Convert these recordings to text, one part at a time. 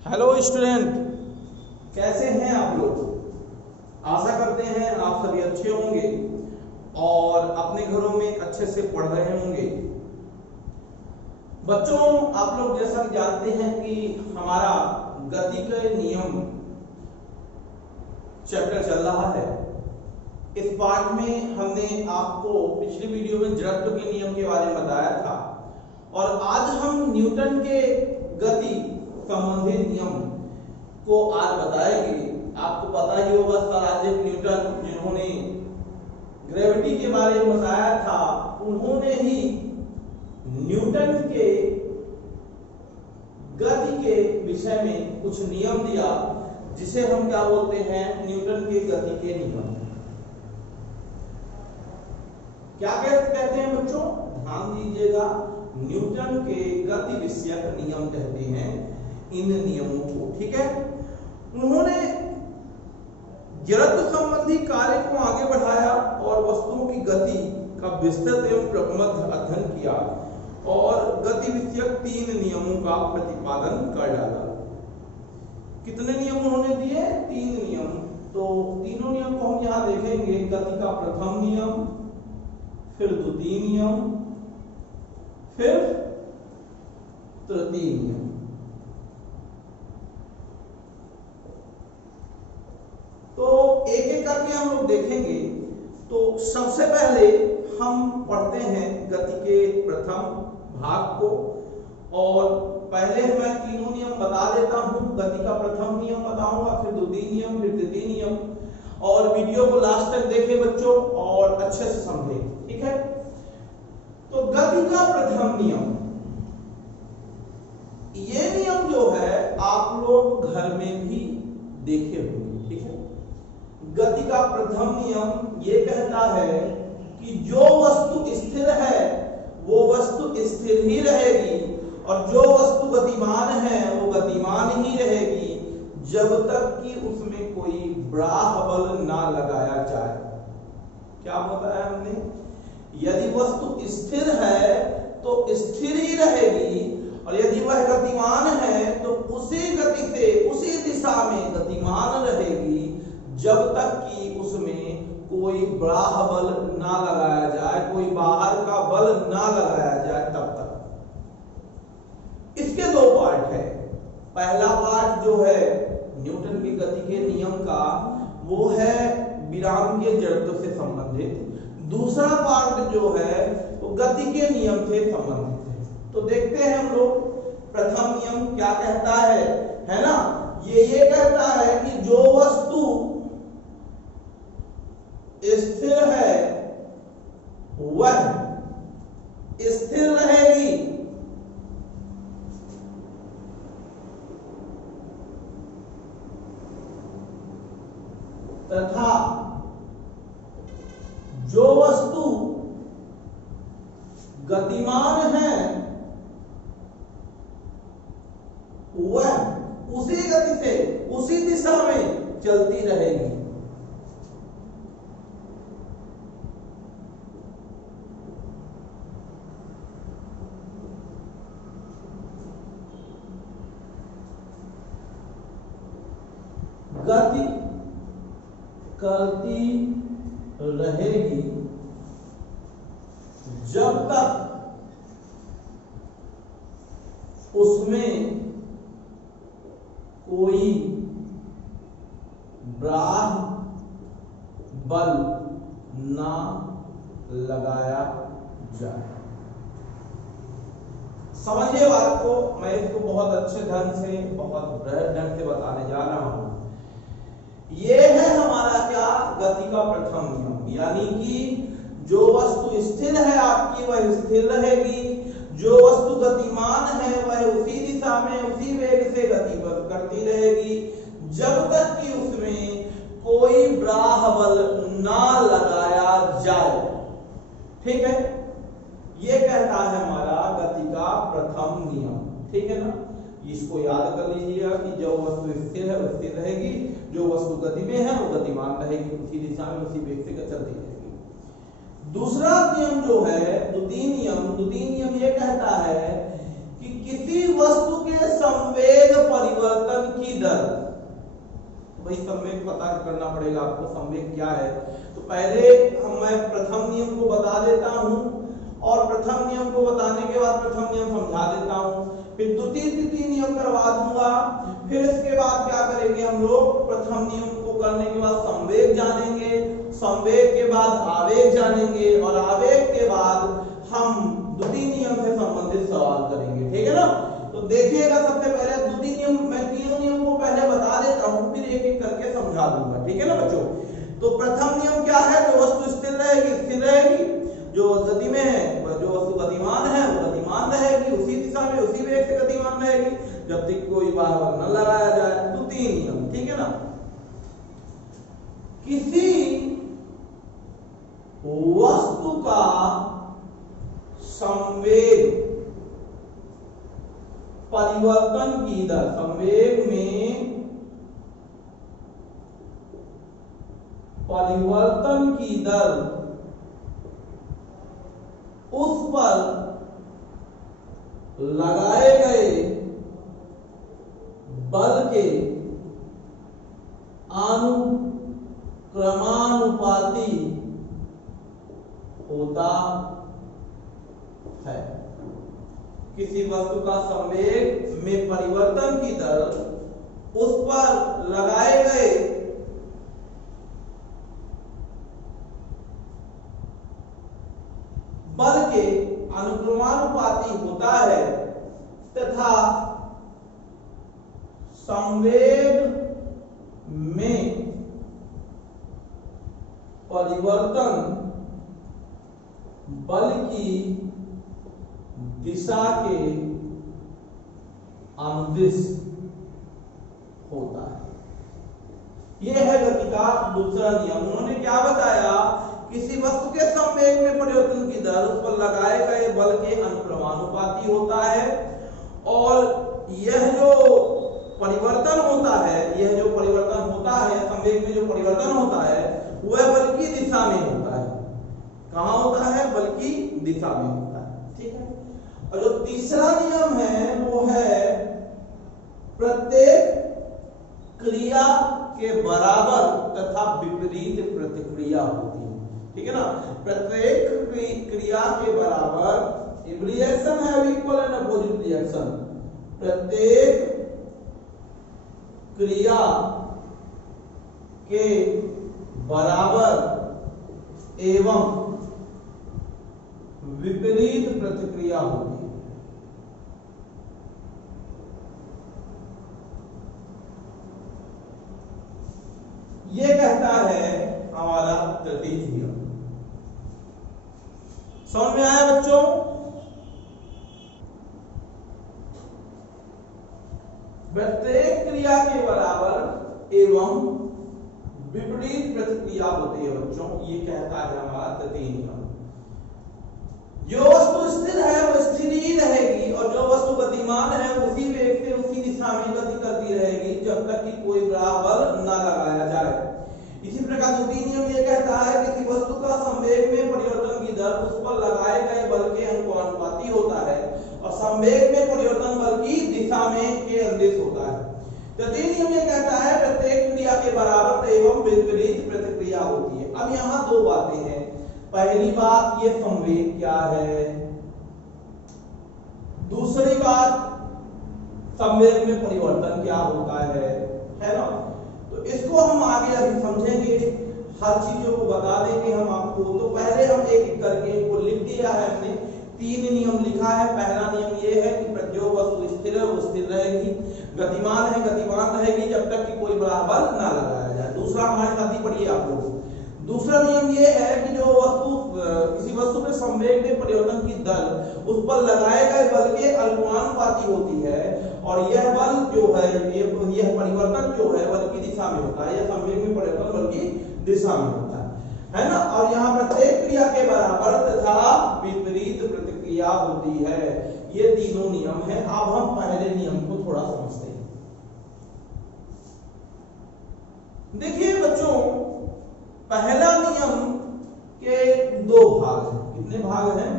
Hello student, कैसे हैं आप लोग। आशा करते हैं आप सभी अच्छे होंगे और अपने घरों में अच्छे से पढ़ रहे होंगे। बच्चों, आप लोग जैसा जानते हैं कि हमारा गति के नियम चैप्टर चल रहा है। इस पार्ट में हमने आपको पिछली वीडियो में जड़त्व के नियम के बारे में बताया था और आज हम न्यूटन के गति संबंधित नियम को आज बताएंगे। आपको पता ही होगा सर आइजैक न्यूटन, जिन्होंने ग्रेविटी के बारे में बताया था, उन्होंने ही न्यूटन के गति के विषय में कुछ नियम दिया, जिसे हम क्या बोलते हैं, न्यूटन के गति के नियम। क्या कहते हैं बच्चों, ध्यान दीजिएगा, न्यूटन के गति विषयक नियम कहते हैं इन नियमों को। ठीक है, उन्होंने जड़त्व संबंधी कार्य को आगे बढ़ाया और वस्तुओं की गति का विस्तृत एवं प्रबंध अध्ययन किया और गति विषयक 3 नियमों का प्रतिपादन कर डाला। कितने नियम उन्होंने दिए? 3 नियम। तो तीनों नियम को हम यहां देखेंगे। गति का प्रथम नियम, फिर द्वितीय नियम, फिर तृतीय नियम। तो एक एक करके हम लोग देखेंगे। तो सबसे पहले हम पढ़ते हैं गति के प्रथम भाग को और पहले मैं तीनों नियम बता देता हूं। गति का प्रथम नियम बताऊंगा, फिर द्वितीय नियम, फिर तृतीय नियम। और वीडियो को लास्ट तक देखें बच्चों और अच्छे से समझें। ठीक है, तो गति का प्रथम नियम, ये नियम जो है आप लोग घर में भी देखे होंगे। ठीक है, गति का प्रथम नियम ये कहता है कि जो वस्तु स्थिर है वो वस्तु स्थिर ही रहेगी और जो वस्तु गतिमान है वो गतिमान ही रहेगी जब तक कि उसमें कोई बाह्य बल ना लगाया जाए। क्या बताया हमने? यदि वस्तु स्थिर है तो स्थिर ही रहेगी और यदि वह गतिमान है तो उसी गति से उसी दिशा में गतिमान रहेगी जब तक कि उसमें कोई बाह्य बल ना लगाया जाए, कोई बाहर का बल ना लगाया जाए तब तक। इसके 2 पार्ट है। पहला पार्ट जो है न्यूटन की गति के नियम का, वो है विराम के जड़त्व से संबंधित। दूसरा पार्ट जो है वो गति के नियम से संबंधित है। तो देखते हैं हम लोग। प्रथम नियम क्या कहता है ना, ये कहता है कि जो वस्तु स्थिर है वह स्थिर रहेगी तथा जो वस्तु गतिमान है वह उसी गति से उसी दिशा में चलती रहेगी। गति करती रहेगी जब तक उसमें कोई बाह्य बल ना लगाया जाए। समझिए बात को, मैं इसको बहुत अच्छे ढंग से, बहुत बृहद ढंग से बताने जा रहा हूं। ये है हमारा क्या, गति का प्रथम नियम। यानी कि जो वस्तु स्थिर है आपकी वह स्थिर रहेगी, जो वस्तु गतिमान है वह उसी दिशा में उसी वेग से गति करती रहेगी जब तक कि उसमें कोई बाह्य बल ना लगाया जाए। ठीक है, ये कहता है हमारा गति का प्रथम नियम। ठीक है ना, इसको याद कर लीजिएगा कि जो वस्तु स्थिर है वो स्थिर रहेगी, जो वस्तु गति में है वो गतिमान रहेगी, उसी दिशा में उसी वेग से चलती रहेगी। दूसरा नियम जो है द्वितीय नियम ये कहता है कि किसी वस्तु के संवेग परिवर्तन वही संवेग पता करना पड़ेगा आपको, संवेग क्या है। तो पहले मैं प्रथम नियम को बता देता हूं और प्रथम नियम को बताने के बाद प्रथम नियम समझा देता हूं, फिर द्वितीय तृतीय नियम करवा दूंगा। फिर इसके बाद क्या करेंगे हम लोग, प्रथम नियम को करने के बाद संवेग जानेंगे, संवेग के बाद आवेग जानेंगे और आवेग के बाद हम द्वितीय नियम से संबंधित सवाल करेंगे, ठीक है ना। तो देखिएगा सबसे पहले द्वितीय नियम, मैं तीनों नियम को पहले बता देता हूं, फिर एक एक करके समझा दूंगा, ठीक है ना बच्चों। तो प्रथम नियम क्या है, जो वस्तु स्थिर रहेगी स्थिर रहेगी, जो गति में है, जो वस्तु गतिमान है वो गतिमान रहेगी, उसी दिशा में उसी वेग से गतिमान रहेगी जब तक कोई बाहर न लगाया जाए। द्वितीय नियम, ठीक है ना। किसी वस्तु का संवेग परिवर्तन की दर, संवेग में परिवर्तन की दर उस पर लगाए गए बल के अनुक्रमानुपाती होता है। किसी वस्तु का संवेग में परिवर्तन की दर उस पर लगाए गए बल के अनुक्रमानुपाती होता है तथा संवेग में परिवर्तन बल की दिशा के अनुदिश होता है। यह है गति का दूसरा नियम। उन्होंने क्या बताया, किसी वस्तु के संवेग में परिवर्तन की दर उस पर लगाए गए बल के अनुक्रमानुपाती होता है और यह जो परिवर्तन होता है, यह जो परिवर्तन होता है, संवेग में जो परिवर्तन होता है वह बल की दिशा में होता है। कहां होता है, बल की दिशा में होता है, ठीक है। और जो तीसरा नियम है वो है प्रत्येक क्रिया के बराबर तथा विपरीत प्रतिक्रिया होती है, ठीक है ना। प्रत्येक क्रिया के बराबर, if reaction have equal and opposite reaction, प्रत्येक क्रिया के बराबर एवं विपरीत प्रतिक्रिया होती है। यह कहता है हमारा तृतीय नियम। समझ में आया बच्चों? प्रत्येक क्रिया के बराबर एवं विपरीत प्रतिक्रिया होती है बच्चों, ये कहता है हमारा तृतीय नियम। जो वस्तु स्थिर है वो स्थिर ही रहेगी और जो वस्तु गतिमान है उसी वेग से उसी दिशा में गति करती रहेगी जब तक कि कोई बड़ा बल न लगाया जाए। इसी प्रकार द्वितीय नियम ये कहता है कि किसी वस्तु का संवेग में परिवर्तन की दर उस पर लगाए गए बल के अनुपाती होता है और संवेग में परिवर्तन बल की दिशा में के अनुदिश होता है। तृतीय नियम ये कहता है प्रत्येक क्रिया के बराबर एवं विपरीत प्रतिक्रिया होती है। अब यहाँ दो बातें हैं। पहली बात, ये संवेग क्या है, दूसरी बात संवेग में परिवर्तन क्या होता है ना। तो इसको हम आगे अभी समझेंगे, हर चीजों को बता देंगे हम आपको। तो पहले हम एक एक करके इनको लिख दिया है हमने, 3 नियम लिखा है। पहला नियम ये है कि जो वस्तु स्थिर है वो स्थिर रहेगी, गतिमान है गतिमान रहेगी जब तक कि कोई बड़ा बल ना लगाया जाए। दूसरा हमारे साथ ही पढ़िए आप लोग। दूसरा नियम ये है कि जो वस्तु किसी वस्तु के संवेग में परिवर्तन की दर उस पर लगाए गए बल के अनुपाती होती है और यह बल जो है, यह परिवर्तन जो है बल की दिशा में होता है, यह संवेग में परिवर्तन बल की दिशा में होता है ना। और यहाँ प्रत्येक क्रिया के बराबर तथा विपरीत प्रतिक्रिया होती है। ये तीनों नियम है। अब हम पहले नियम को थोड़ा समझते हैं। देखिए बच्चों, पहला नियम के 2 भाग हैं। कितने भाग हैं?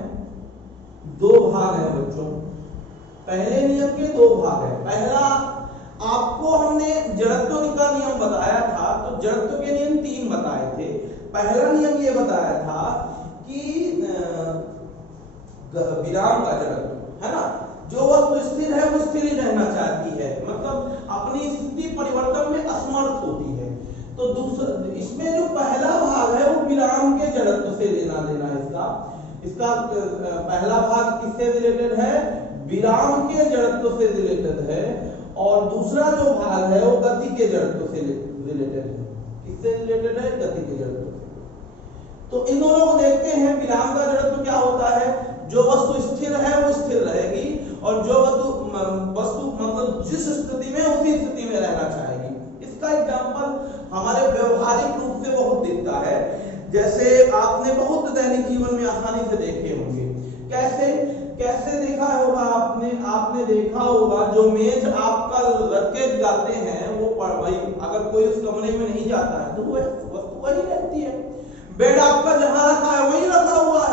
2 भाग हैं बच्चों। पहले नियम के 2 भाग हैं। पहला, आपको हमने जड़त्व का नियम बताया था, तो जड़त्व के नियम 3 बताए थे। पहला नियम ये बताया था कि विराम का जड़त्व है ना, जो वस्तु स्थिर है वो स्थिर ही रहना चाहती है, मतलब अपनी स्थिति परिवर्तन में असमर्थ होती है। तो दूसरा इसमें जो पहला भाग है वो विराम के जड़त्व से लेना देना है। इसका पहला भाग किससे रिलेटेड है? विराम के जड़त्व से रिलेटेड है। और दूसरा जो भाग है वो गति के जड़त्व से रिलेटेड है। किससे रिलेटेड है? गति के जड़त्व से। तो इन दोनों को देखते हैं। विराम का जड़त्व क्या होता है? जो वस्तु स्थिर है वो स्थिर रहेगी, और जो वस्तु मतलब जिस स्थिति में उसी स्थिति में रहना चाहेगी। इसका एग्जांपल हमारे व्यवहारिक रूप से बहुत दिखता है। जैसे आपने बहुत दैनिक जीवन में आसानी से देखे होंगे। कैसे देखा होगा आपने देखा होगा, जो मेज आपका रख के जाते हैं वो भाई अगर कोई उस कमरे में नहीं जाता है तो वो वस्तु वही रहती है। बेड आपका जहां रखा है वहीं रखा हुआ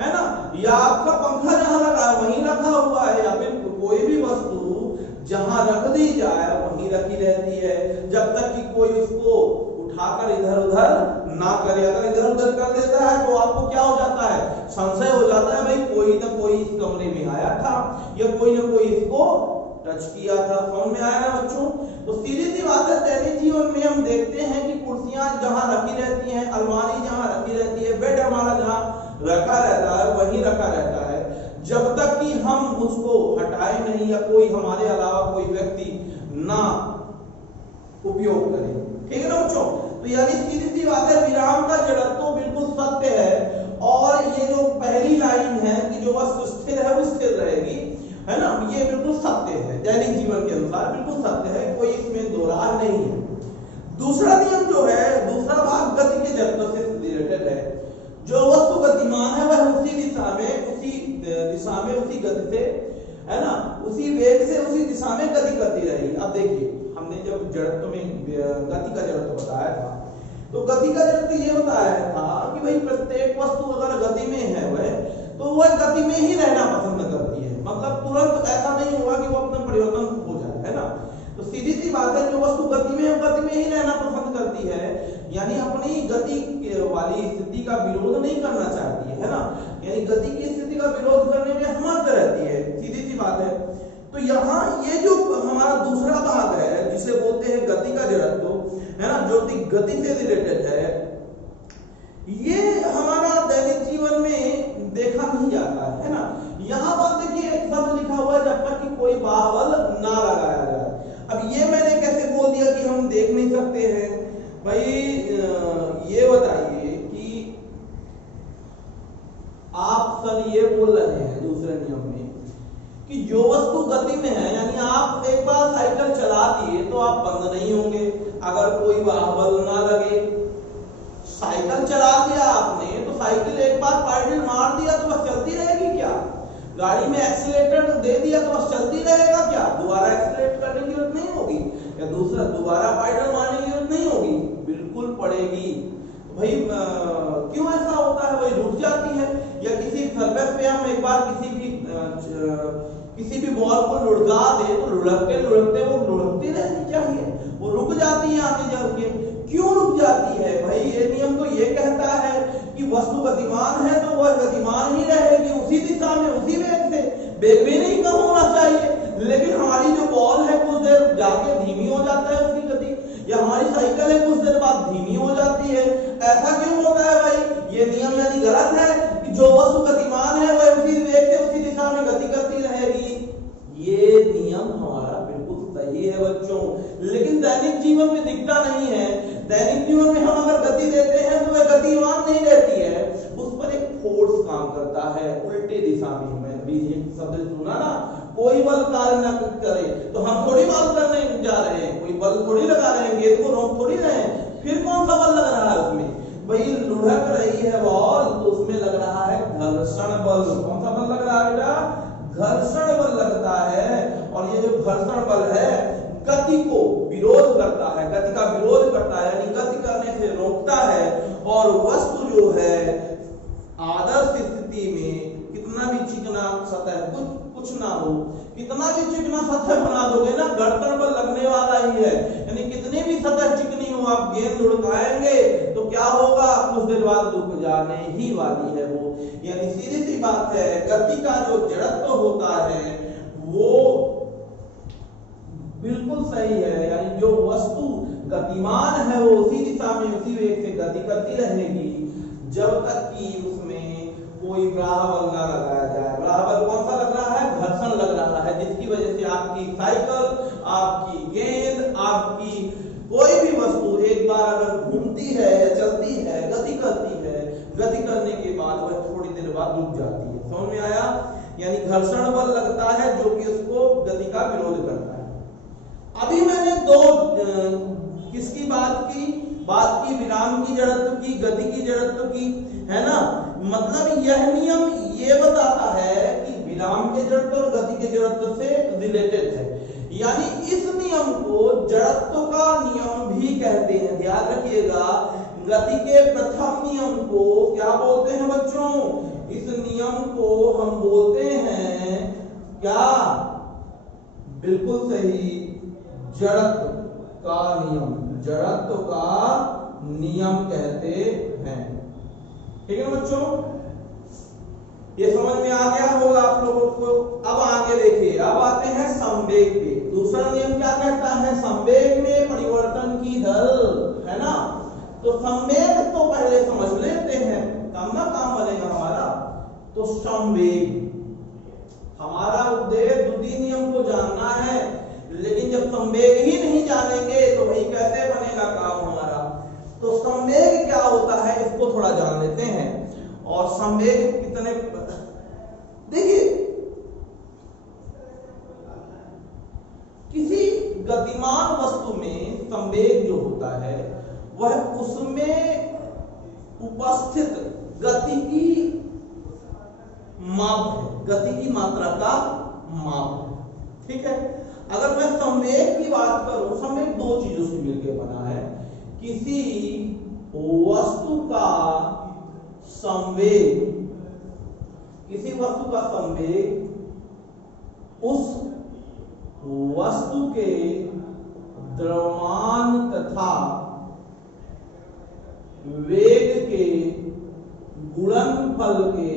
है ना, या आपका पंखा जहां रखा है वहीं रखा हुआ है, या फिर कोई भी वस्तु जहां रख दी जाए वहीं रखी रहती है, जब तक कि कोई उसको उठाकर इधर उधर ना करे। अगर इधर उधर कर देता है तो आपको क्या हो जाता है? संशय हो जाता है, भाई कोई ना कोई इस कमरे में आया था, या कोई ना कोई इसको टच किया था। समझ में आया ना बच्चों? तो सीधी सी बात है, दैनिक जीवन में हम देखते हैं कि कुर्सियां जहां रखी रहती हैं, अलमारी जहां रखी रहती है, बेड हमारा जहां रखा रहता है वहीं रखा रहता है, जब तक कि हम उसको हटाए नहीं, या कोई हमारे अलावा कोई व्यक्ति ना उपयोग करे। ठीक है ना बच्चों? तो यानी सीधी सी बात है, विराम का जड़त्व बिल्कुल सत्य है। और ये जो पहली लाइन है कि जो वस्तु स्थिर है वो स्थिर रहेगी, है ना, ये बिल्कुल सत्य है। दैनिक जीवन के अनुसार बिल्कुल सत्य है, कोई इसमें दो राह नहीं है। दूसरा नियम जो है, दूसरा भाग गति के जड़त्व से रिलेटेड है। जो वस्तु गतिमान है वह उसी दिशा में उसी गति से, है ना, उसी वेग से उसी दिशा में गति करती रहेगी। अब देखिए, हमने जब जड़त्व में गति का जड़त्व बताया था, तो गति का जड़त्व ये बताया था कि भाई प्रत्येक वस्तु अगर गति में है तो वह गति में ही रहना पसंद करती है। मतलब तुरंत ऐसा नहीं होगा कि वो अपना परिवर्तन हो जाए, है ना। तो सीधी सी बात है, जो वस्तु गति में है गति में ही रहना पसंद करती है, यानी अपनी गति वाली स्थिति का विरोध नहीं करना चाहती है ना, यानी गति की स्थिति का विरोध करने में असमर्थ रहती है। सीधी सी बात है। तो यहाँ ये जो हमारा दूसरा भाग है जिसे बोलते हैं गति का जड़त्व, है ना, जो गति से रिलेटेड है, ये हमारा दैनिक जीवन में देखा नहीं जाता है ना। यहाँ पर देखिए एक शब्द लिखा हुआ है, जब तक कि कोई बाहुबल ना लगाया जाए। अब ये मैंने कैसे बोल दिया कि हम देख नहीं सकते हैं? भाई ये बताइए कि आप सर ये बोल रहे हैं दूसरे नियम में कि जो वस्तु गति में है, यानी आप एक बार साइकिल चला दिए तो आप बंद नहीं होंगे अगर कोई बाहुबल ना लगे। साइकिल चला दिया आपने तो साइकिल एक बार पैडल मार दिया तो बस चलती रहेगी क्या? गाड़ी में एक्सीलेटर दे दिया तो बस चलती रहेगा क्या? दोबारा एक्सीलेट करने की जरूरत नहीं होगी, या दूसरा दोबारा पैडल मारने की जरूरत नहीं होगी? बिल्कुल पड़ेगी। तो भाई क्यों ऐसा होता है? भाई रुक जाती है, या किसी सरफेस पे हम एक बार किसी भी बॉल को लुढ़का दे तो लुढ़कते लुढ़कते वो लुढ़कती रहनी चाहिए, वो रुक जाती है आगे चल के। क्यों रुक जाती है? भाई ये नियम तो ये कहता है कि वस्तु गतिमान है तो वह गतिमान ही रहेगी उसी दिशा में, उसी वेग से, वेग भी नहीं कम होना चाहिए। लेकिन हमारी जो बॉल है कुछ देर जाके धीमी हो जाता है उसकी गति, या हमारी साइकिल है कुछ देर बाद धीमी हो जाती है। ऐसा क्यों होता है भाई? ये नियम यदि गलत है कि जो वस्तु गतिमान है वह उसी वेग से उसी दिशा में गति करती रहेगी, ये नियम हमारा बिल्कुल सही है बच्चों, लेकिन दैनिक जीवन में दिखता नहीं है। दैनिक जीवन में हम अगर गति देते हैं तो वह गतिमान नहीं रहती है, उस पर एक फोर्स काम करता है उल्टे दिशा में। मैं अभी एक शब्द सुना ना, कोई बल कार्य न करे, तो हम थोड़ी बल करने जा रहे हैं, कोई बल थोड़ी लगा रहे हैं, गेंद को रोक थोड़ी रहे हैं, फिर कौन सा बल लग रहा है उसमें? भाई लुढ़क रही है बॉल तो उसमें लग रहा है घर्षण बल। कौन सा बल लग रहा है बेटा? घर्षण बल लगता है। और ये जो घर्षण बल है गति को विरोध करता है, गति का विरोध करता है, यानी गति करने से रोकता है। और वस्तु जो है आदर्श स्थिति में कितना भी चिकना सतह कुछ ना हो, कितना भी चिकना सतह बना दोगे ना, घर्षण बल लगने वाला ही है। यानी आप गेंद लुढ़काएंगे तो क्या होगा, कुछ देर बाद रुक जाने ही वाली है वो। यानी सीधी सी बात है, गति का जो जड़त्व होता है वो बिल्कुल सही है। यानी जो वस्तु गतिमान है वो उसी दिशा में उसी वेग से गति करती रहेगी जब तक कि उसमें कोई ग्राह बल ना लगाया जाए। ग्राह बल कौन सा लग रहा है, घर्षण लग रहा है, जिसकी वजह से आपकी साइकिल, आपकी गेंद, आपकी कोई भी वस्तु एक बार अगर घूमती है या चलती है, गति करती है, गति करने के बाद वह थोड़ी देर बाद रुक जाती है। समझ में आया? यानी घर्षण बल लगता है जो कि उसको गति का विरोध करता है। अभी मैंने दो किसकी बात की विराम की जड़त्व की, गति की जड़त्व की, है ना। मतलब यह नियम ये बताता है कि विराम के जड़त्व और गति के जड़त्व से रिलेटेड है। यानी इस नियम को जड़त्व का नियम भी कहते हैं। ध्यान रखिएगा, गति के प्रथम नियम को क्या बोलते हैं बच्चों? इस नियम को हम बोलते हैं क्या? बिल्कुल सही, जड़त्व का नियम, जड़त्व का नियम कहते हैं। ठीक है बच्चों, ये समझ में आ गया होगा आप लोगों को। अब आगे देखिए, अब आते हैं संवेग पे। दूसरा नियम क्या कहता है? संवेग में परिवर्तन की दर, है ना। तो संवेग तो पहले समझ लेते हैं, तब ना काम बनेगा हमारा। तो संवेग, हमारा उद्देश्य द्वितीय नियम को जानना है, लेकिन जब संवेग ही नहीं जानेंगे तो भाई कैसे बनेगा काम हमारा। तो संवेग क्या होता है इसको थोड़ा जान लेते हैं। और संवेग कितने, देखिए किसी गतिमान वस्तु में संवेग जो होता है वह उसमें उपस्थित गति की माप है, गति की मात्रा का माप है। ठीक है, अगर मैं संवेग की बात करूं, संवेग दो चीजों से मिलकर बना है। किसी वस्तु का संवेग, किसी वस्तु का संवेग उस वस्तु के द्रव्यमान तथा वेग के गुणनफल के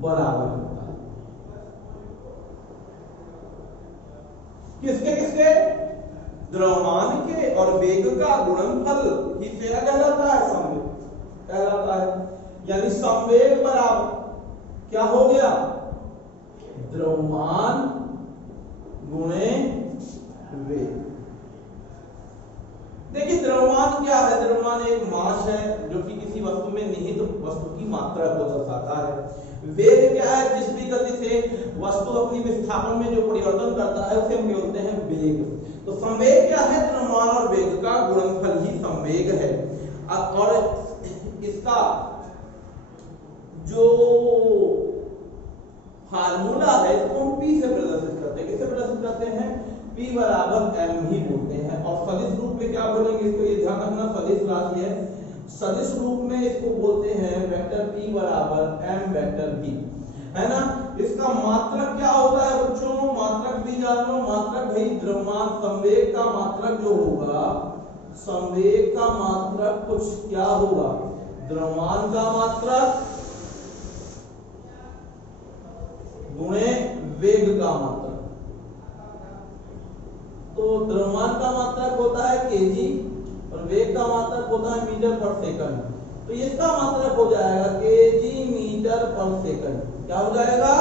बराबर होता है। किसके किसके? द्रव्यमान के और वेग का गुणनफल ही से कहलाता है संवेग कहलाता है। यानी संवेग बराबर क्या हो गया? द्रव्यमान गुणे वेग। देखिए द्रव्यमान क्या है? द्रव्यमान एक मास है जो कि किसी वस्तु में निहित वस्तु की मात्रा को दर्शाता है। वेग क्या है? जिस भी गति से वस्तु अपनी विस्थापन में जो परिवर्तन करता है उसे हम बोलते हैं वेग। तो संवेग क्या है? द्रव्यमान और वेग का गुणनफल ही संवेग है। और इसका जो फार्मूला है इसको हम P से प्रदर्शित करते हैं। किससे प्रदर्शित करते हैं? P बराबर m ही बोलते हैं। और सदिश रूप में क्या बोलेंगे इसको, ये ध्यान रखना, सदिश राशि है। सदिश रूप में इसको बोलते हैं वेक्टर P बराबर m वेक्टर V, है ना। इसका मात्रक क्या होता है बच्चों? मात्रक भी जान लो। मात्रक भाई द्रव्यमान, संवेग का मात्रक जो होगा, संवेग का मात्रक कुछ क्या होगा? द्रव्यमान का मात्रक गुणे वेग का मात्रक। तो द्रव्यमान का मात्रक होता है केजी और वेग का मात्रक होता है मीटर पर सेकंड। तो इसका मात्रक हो जाएगा केजी मीटर पर सेकंड। क्या हो जाएगा?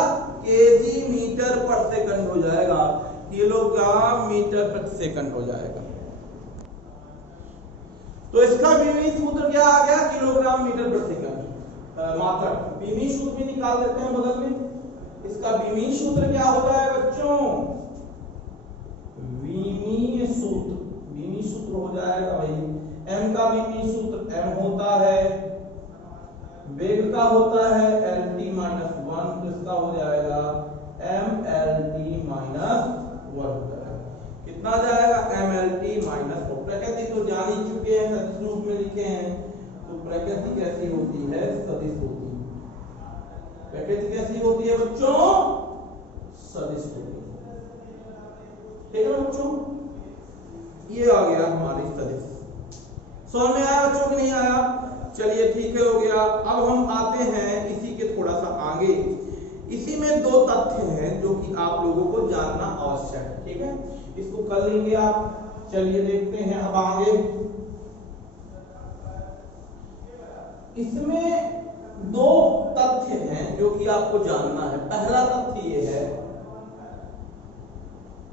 केजी मीटर पर सेकंड हो जाएगा, किलोग्राम मीटर प्रति सेकंड हो जाएगा। तो इसका बीमी सूत्र क्या आ गया? किलोग्राम मीटर प्रति सेकंड मात्रक। बीमी सूत्र भी निकाल देते हैं बगल में। इसका बीमी सूत्र क्या होता है बच्चों? बीमी सूत्र, बीमी सूत्र हो जाएगा भाई, m का बीमी सूत्र m होता है, वेग का होता है lt माइनस 1, इसका हो जाएगा mlt माइनस 1। कितना जाएगा? mlt minus 4। प्रकृति तो जान ही चुके हैं, सदिश रूप में लिखे हैं। तो प्रकृति कैसी होती है? सदिश होती है। प्रकृति कैसी होती है बच्चों? सदिश होती है। ठीक है बच्चों, ये आ गया हमारी सदिश। समझ में आया बच्चों की नहीं आया? चलिए ठीक है, हो गया। अब हम आते हैं इसी के थोड़ा सा आगे। इसी में दो तथ्य हैं जो कि आप लोगों को जानना आवश्यक है, ठीक है? इसको कर लेंगे आप। चलिए देखते हैं अब आगे। इसमें दो तथ्य हैं जो कि आपको जानना है। पहला तथ्य ये है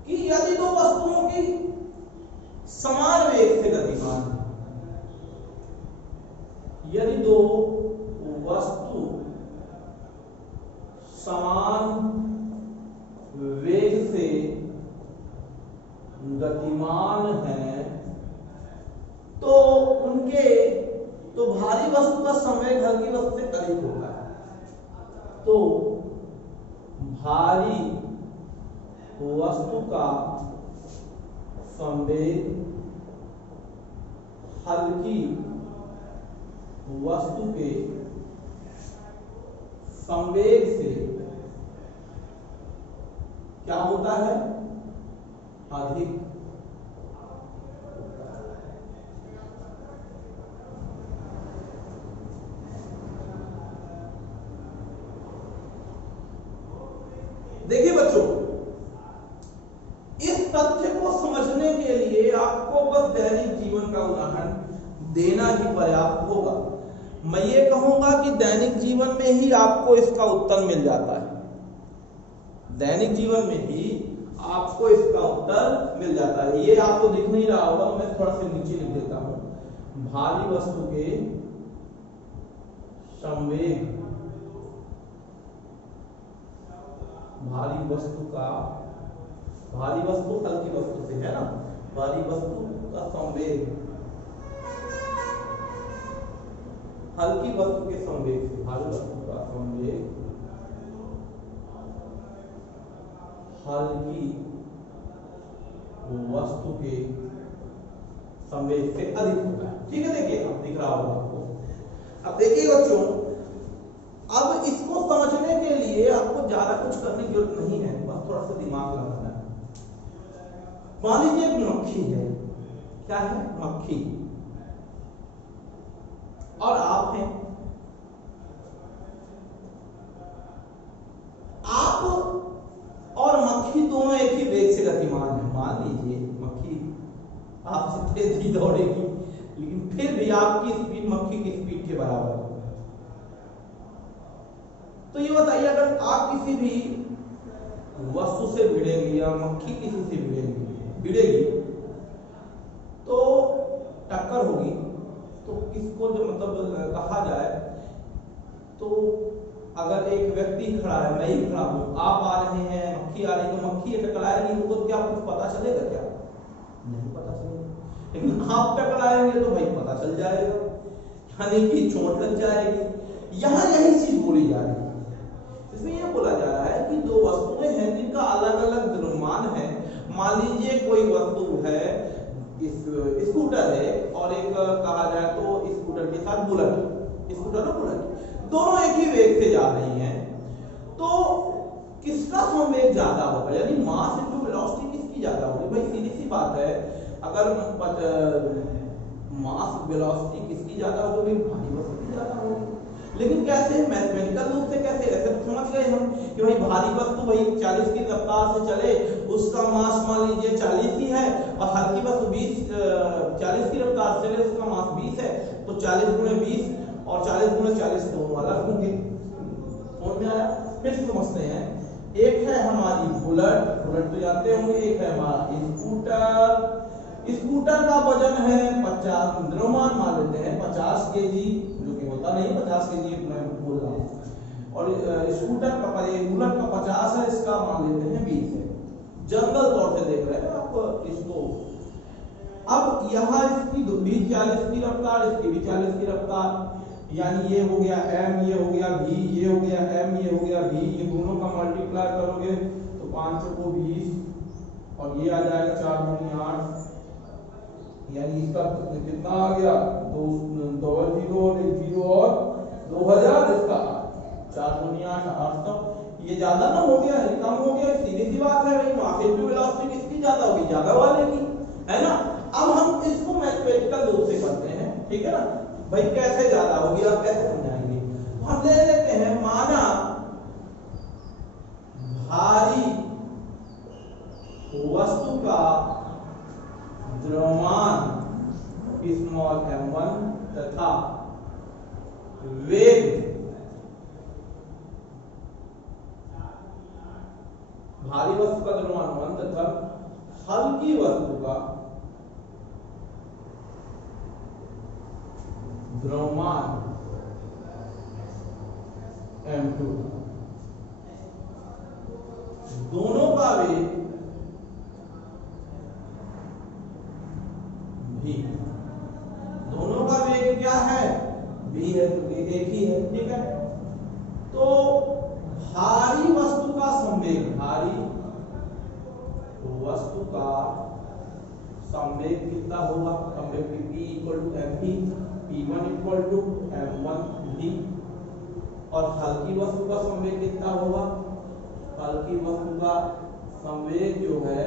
कि यदि दो वस्तुओं की समान वेग से गतिमान है, यदि दो वस्तु समान वेग से गतिमान है तो भारी वस्तु का संवेग हल्की वस्तु से अधिक होता है। तो भारी वस्तु का संवेग हल्की वस्तु के संवेग से क्या होता है? अधिक। देखिए बच्चों, इस तथ्य को समझने के लिए आपको बस दैनिक जीवन का उदाहरण देना ही पर्याप्त होगा। मैं ये कहूंगा कि दैनिक जीवन में ही आपको इसका उत्तर मिल जाता है। दैनिक जीवन में ही आपको इसका उत्तर मिल जाता है। ये आपको दिख नहीं रहा होगा, मैं थोड़ा सा नीचे लिख देता हूं। भारी वस्तु के संवेग, भारी वस्तु हल्की वस्तु से है ना, भारी वस्तु का संवेग हल्की वस्तु के संवेग से, भारी वस्तु का संवेग हल्की वस्तु के संवेग से अधिक होता है। ठीक है, देखिए अब दिख रहा होगा आपको। अब देखिए बच्चों, अब इसको समझने के लिए आपको ज्यादा कुछ करने की जरूरत नहीं है, बस थोड़ा सा दिमाग लगाना है। मान लीजिए एक मक्खी है। क्या है? मक्खी। और आप हैं। आप और मक्खी दोनों एक ही वेग से गतिमान है। मान लीजिए मक्खी आपसे तेज ही दौड़ेगी, लेकिन फिर भी आपकी स्पीड मक्खी की स्पीड के बराबर है। तो ये बताइए, अगर आप किसी भी वस्तु से भिड़ेंगे या मक्खी किसी से भिड़ेगी तो टक्कर होगी। तो किसको जो मतलब कहा जाए, तो अगर एक व्यक्ति खड़ा है, मैं ही खड़ा हूं, आप आ रहे हैं, मक्खी आ रही, तो मक्खी टकराएगी, उनको क्या कुछ पता चलेगा? क्या नहीं पता चलेगा। लेकिन आप टकराएंगे तो भाई पता चल जाएगा, यानी कि चोट लग जाएगी। यहां यही चीज बोली जा रही है। इसमें यह बोला जा रहा है कि दो वस्तुएं हैं जिनका अलग अलग द्रव्यमान है। मान लीजिए कोई वस्तु है, स्कूटर है, और एक कहा जाए तो स्कूटर के साथ बुलेट, स्कूटर और बुलेट दोनों एक ही वेग से जा रही हैं। तो किसका संवेग ज्यादा होगा, यानी मास इनटू वेलोसिटी किसकी ज्यादा होगी? भाई सीधी सी बात है, अगर मास वेलोसिटी किसकी ज्यादा होगी? भारी वस्तु की ज्यादा होगी। लेकिन कैसे? मैथमेटिकल रूप से कैसे? ऐसे तो समझ गए हम कि भाई भारी वस्तु भाई 40 की रफ्तार से चले, उसका मास मान लीजिए 40 ही है, और हल्की वस्तु 40 की रफ्तार से चले, उसका मास 20 है। तो 40 गुणे 20 और 40 गुणे 40 दोनों अलग होंगे। समझ में आया? फिर समझते हैं। एक है हमारी बुलेट तो जानते होंगे। एक है हमारा स्कूटर। स्कूटर का वजन है 50, द्रव्यमान मान लेते हैं 50 केजी, जो कि होता नहीं 50 केजी, मैं बोल रहा हूँ। और स्कूटर का बुलेट का 50 है, इसका मान लेते हैं 20 है। जनरल तौर से देख रहे हैं आप इसको। अब यहाँ इसकी भी 40 की रफ्तार, इसकी भी 40 की रफ्तार, यानी ये हो गया m, ये हो गया v, ये हो गया m, ये हो गया v। ये दोनों का मल्टीप्लाई करोगे तो 5 को 20, और ये आ जाएगा 4 दूनी 8, यानी इसका कितना आ गया? 2 डबल 0 और 1 0 और 2000, इसका 4 दूनी 8, 800। ये ज्यादा ना हो गया, कम हो गया? सीधी सी बात है भाई, मास इनटू वेलोसिटी किसकी ज्यादा होगी? ज्यादा वाले की, है ना। ठीक है ना। भाई कैसे ज्यादा होगी, आप कैसे समझाएंगे। हम ले लेते हैं, माना भारी वस्तु का द्रव्यमान स्मॉल m1 तथा वेग भारी वस्तु का द्रव्यमान 1 तथा हल्की वस्तु का द्रव्यमान m2, दोनों का वेग v, दोनों का वेग क्या है, v है, तो वेग एक ही है, ठीक है। तो भारी वस्तु का संवेग, भारी वस्तु का संवेग कितना होगा, संवेग p equal to mv, p1 equal to m1v। और हल्की वस्तु का संवेग कितना होगा, हल्की वस्तु का संवेग जो है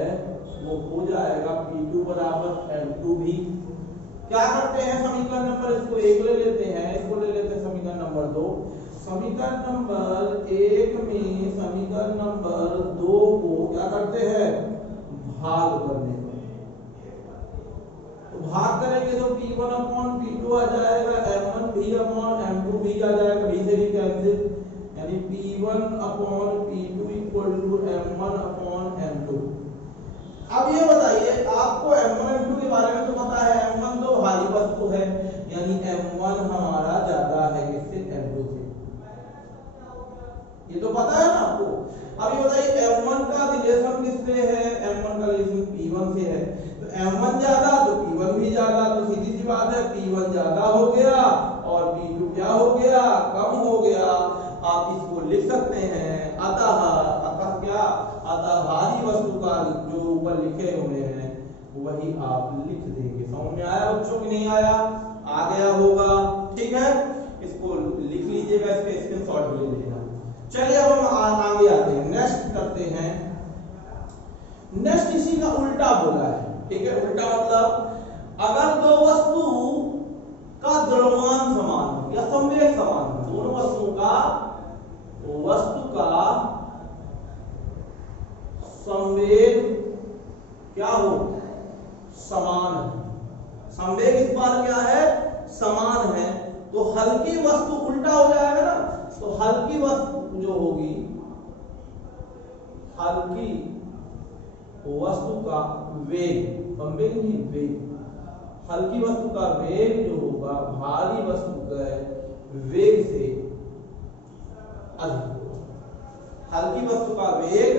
वो हो जाएगा p2 बराबर m2v। क्या करते हैं, समीकरण नंबर इसको 1 ले लेते हैं, इसको ले लेते हैं समीकरण नंबर 2। समीकरण नंबर 1 में समीकरण नंबर 2 को क्या करते हैं, भाग करने को। तो भाग करेंगे तो p1 अपॉन p2 आ जाएगा, m1v अपॉन m2v आ जाएगा, v से भी कैंसिल, यानी p1 upon p2 equal to m1 upon m2। अब ये बताइए, आपको m1 m2 के बारे में तो पता है, m1 तो भारी वस्तु है, यानी m1 हमारा ज्यादा है किससे, m2 से, ये तो पता है ना आपको। अब ये बताइए m1 का रिलेशन किससे है, m1 का रिलेशन p1 से है, तो m1 ज्यादा तो p1 भी ज्यादा, तो सीधी सी बात है p1 ज्यादा हो गया और p2 क्या हो गया, कम हो गया। आप इसको लिख सकते हैं, अतः क्या, अतः भारी वस्तु का जो ऊपर लिखे हुए हैं वही आप लिख देंगे। समझ में आया बच्चों की नहीं आया, आ गया होगा, ठीक है। इसको लिख लीजिएगा, इसके स्क्रीनशॉट भी ले लीजिएगा। चलिए अब हम आगे आते हैं, नेक्स्ट करते हैं। नेक्स्ट इसी का उल्टा बोला है, ठीक है। उल्टा मतलब अगर दो वस्तु का द्रव्यमान समान हो या संवेग समान हो, दोनों वस्तुओं का संवेग क्या हो, समान है। संवेग इस बार क्या है, समान है, तो हल्की वस्तु उल्टा हो जाएगा ना, तो हल्की वस्तु जो होगी, हल्की वस्तु का वेग, संवेग नहीं वेग, हल्की वस्तु का वेग जो होगा भारी वस्तु के वेग से अधिक होगा। हल्की वस्तु का वेग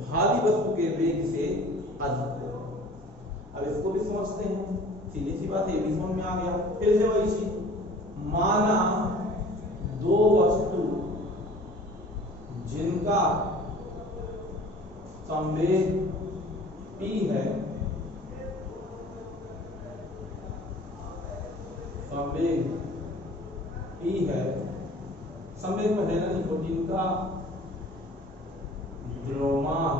भारी वस्तु के वेग से अधिक होगा। अब इसको भी समझते हैं, सीधी सी बात, ये भी समझ में आ गया। फिर से वही चीज, माना दो वस्तु जिनका संवेग p है, संवेग p है, संवेग में है ना, देखो, जिनका द्रव्यमान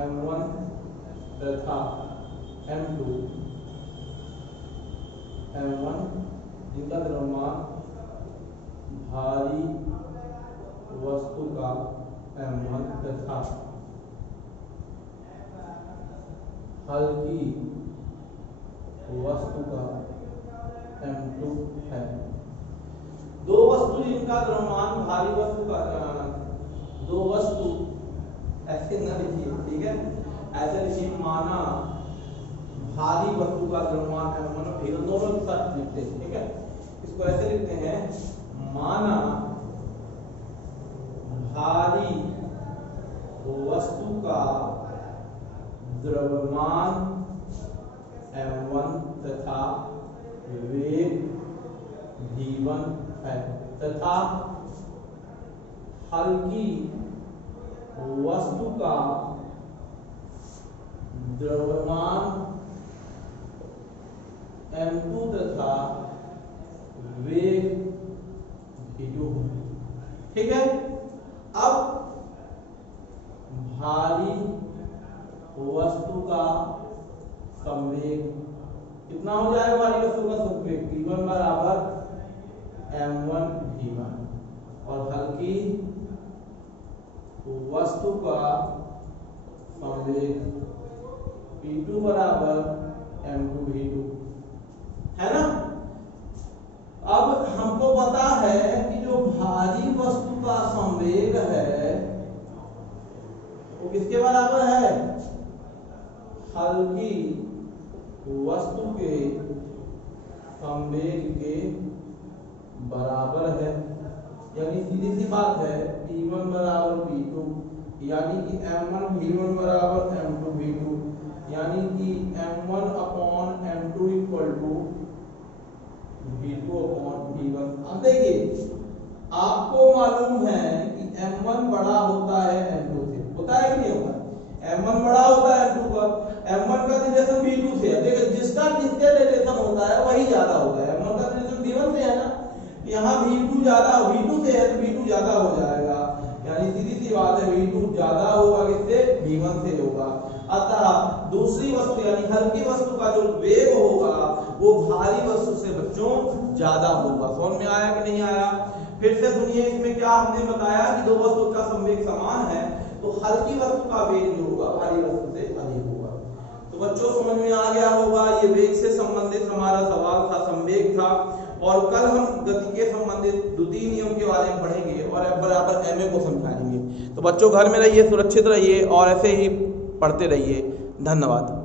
m1 तथा m2, m1 जिनका द्रव्यमान भारी वस्तु का m1 तथा हल्की वस्तु का m2 है। दो वस्तु जिनका द्रव्यमान भारी वस्तु का, दो वस्तु ऐसे न लिखिए, ठीक है, ऐसे लिखिए, माना भारी वस्तु का द्रव्यमान m1, दोनों के साथ लिखते हैं, ठीक है। इसको ऐसे लिखते हैं, माना भारी वस्तु का द्रव्यमान m1 तथा वेग v1 है, तथा हल्की वस्तु का द्रव्यमान m2 तथा वेग v2, ठीक है। अब भारी वस्तु का संवेग कितना हो जाएगा? हमारी वस्तु का संवेग p1 बराबर m1 v1 और हल्की वस्तु का संवेग p2 बराबर m2 v2 है ना। अब हमको पता है कि जो भारी वस्तु का संवेग है वो किसके बराबर है? हल्की वस्तु के संवेग के बराबर है। यानी सीधी सी बात है p1 बराबर p2 यानी कि m1 v1 बराबर m2 v2 यानी कि m1 upon m2 equal to v2 upon v1। अब देखिए आपको मालूम है कि m1 बड़ा होता है m2 से, होता है कि नहीं होता? m1 बड़ा होता है m2 का, m1 का रिलेशन v2 से है। देखिए जिसका जिसके रिलेशन होता है वही ज्यादा होता है। m1 का रिलेशन v1 से है ना, यहाँ v2 ज्यादा v2 से है तो v2 ज्यादा हो जाएगा। यानी सीधी सी बात है v2 ज्यादा होगा किससे? v1 से होगा। अतः दूसरी वस्तु यानी हल्की वस्तु का जो वेग होगा वो भारी वस्तु से बच्चों ज्यादा होगा। समझ में आया कि नहीं आया? फिर से सुनिए, इसमें क्या हमने बताया कि दो वस्तु का संवेग समान है तो हल्की वस्तु का वेग जो होगा भारी वस्तु से अधिक होगा। तो बच्चों समझ में आ गया होगा, ये वेग से संबंधित हमारा सवाल था, संवेग था। और कल हम गति के संबंधित द्वितीय नियम के बारे में पढ़ेंगे और F बराबर ma को समझाएंगे। तो बच्चों घर में रहिए, सुरक्षित रहिए और ऐसे ही पढ़ते रहिए। धन्यवाद।